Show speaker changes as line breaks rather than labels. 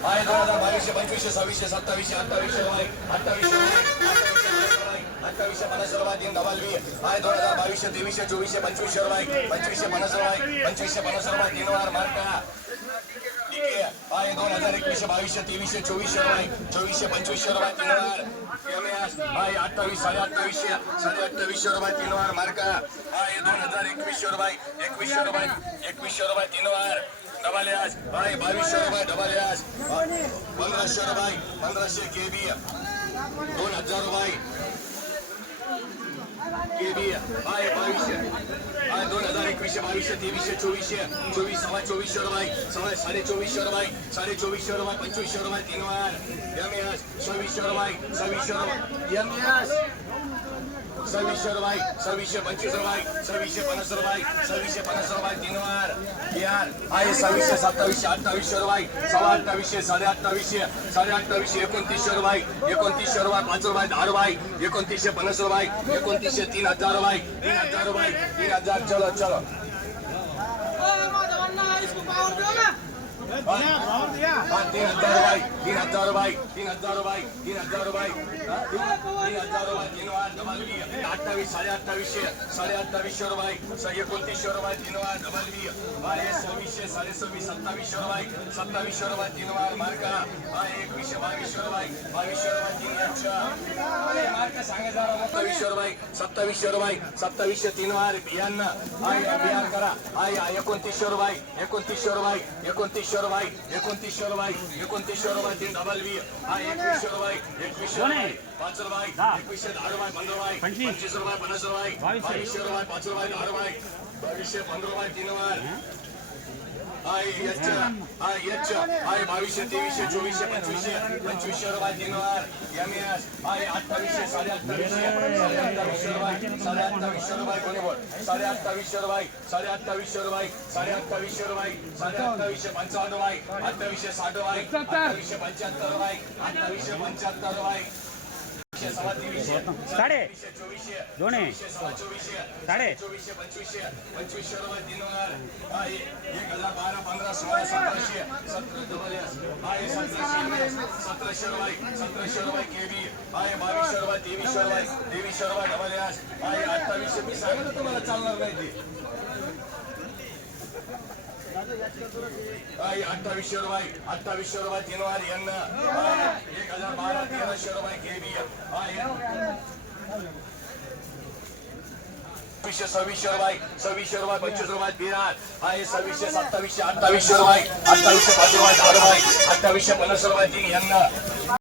आहे दोन हजार बावीसशे पंचवीसशे सव्वीसशे सत्तावीसशे अठ्ठावीसशे अठ्ठावीसशे अठ्ठावीसशे पन्नास रुपये तीन डबल वी आहे दोन हजार बावीसशे तेवीसशे चोवीसशे पंचवीसशे रुपये पंचवीसशे पन्नास रुपये पंचवीसशे पन्नास रुपये तीन वार मार्क करा ठीक आहे आहे दोन हजार एकवीसशे बावीसशे तेवीसशे चोवीसशे रुपये चोवीसशे पंचवीसशे रुपये तीन वार एमएस आहे अठ्ठावीस साडे अठ्ठावीसशे साडे अठ्ठावीसशे रुपये तीन वार मार्क आहे दोन हजार एकवीसशे रुपये एकवीसशे रुपये एकवीसशे रुपये तीन वार डबल याज आहे बावीसशे रुपये डबल याज पंधराशे रुपये पंधराशे के बी दोन हजार रुपये के बी आहे बावीसशे आहे दोन हजार एकवीसशे बावीसशे तेवीसशे चोवीसशे. चोवीस सव्वा चोवीसशे रुपये सव्वा साडे चोवीसशे रुपये साडे चोवीसशे रुपये पंचवीसशे रुपये तीन वार. एम एस सव्वीसशे रुपये सव्वीसशे रुपये एम एस सव्वीसशे रुपये सव्वीसशे पंचवीस रुपये सव्वीसशे पन्नास रुपये सव्वीसशे पन्नास रुपये तीन वार बिहार आहे सव्वीसशे सत्तावीसशे अठ्ठावीसशे रुपये सव्वा अठ्ठावीसशे साडे अठ्ठावीसशे साडे अठ्ठावीसशे एकोणतीसशे रुपये एकोणतीसशे रुपये पाच रुपये दहा रुपये एकोणतीसशे पन्नास रुपये एकोणतीसशे तीन हजार रुपये तीन हजार रुपये तीन हजार चलो चलो हा, तीन हजार रुपये तीन हजार रुपये तीन हजार रुपये तीन हजार रुपये तीन हजार रुपये अठ्ठावीस साडे अठ्ठावीसशे साडे अठ्ठावीसशे रुपये स- एकोणतीसशे रुपये तीन वार डबल बी आहे सव्वीसशे साडे सव्वीस सत्तावीसशे रुपये सत्तावीसशे रुपये तीन वार मार्क आहे एकवीसशे बावीसशे रुपये बावीसशे रुपये तीन एकशे आहे मार्क सांगा जरा सत्तावीसशे रुपये सत्तावीसशे रुपये सत्तावीसशे तीन वार बियाणं आहे बिहार करा आहे एकोणतीसशे रुपये एकोणतीसशे रुपये एकोणतीसशे एकोणतीसशे रुपये एकोणतीसशे रुपये तीन डबल बी हा एकवीसशे रुपये एकवीसशे रुपये पाच रुपये एकवीसशे दहा पंधरा रुपये पंचवीस. रुपये पन्नास रुपये बावीसशे. रुपये पाच रुपये दहा रुपये बावीसशे पंधरा रुपये तीन वार बावीसशे तेवीसशे चोवीसशे पंचवीसशे. पंचवीसशे रुपये तीन वार एम एस आहे अठ्ठावीसशे साडे अठ्ठावीसशे साडे अठ्ठावीसशे रुपये साडे अठ्ठावीसशे रुपये साडे अठ्ठावीसशे रुपये साडे अठ्ठावीसशे रुपये साडे अठ्ठावीसशे रुपये साडे अठ्ठावीसशे पंचावन्न रुपये अठ्ठावीसशे साठ रुपये अठ्ठावीसशे पंच्याहत्तर रुपये अठ्ठावीसशे पंच्याहत्तर रुपये.
साडे.
चोवीसशे
दोन साडे.
चोवीसशे पंचवीसशे पंचवीसशे रुपये तीन अठ्ठावीसशे मी तुम्हाला चालणार नाही ते अठ्ठावीसशे रुपये अठ्ठावीसशे रुपये तीन वार यांना एक हजार बारा तेराशे रुपये के सव्वीसशे सव्वीसशे रुपये सव्वीसशे रुपये पंचवीस रुपये बिहार आहे सव्वीसशे सत्तावीसशे अठ्ठावीसशे रुपये अठ्ठावीसशे पाच रुपये दहा रुपये अठ्ठावीसशे पन्नास रुपये तीन यांना.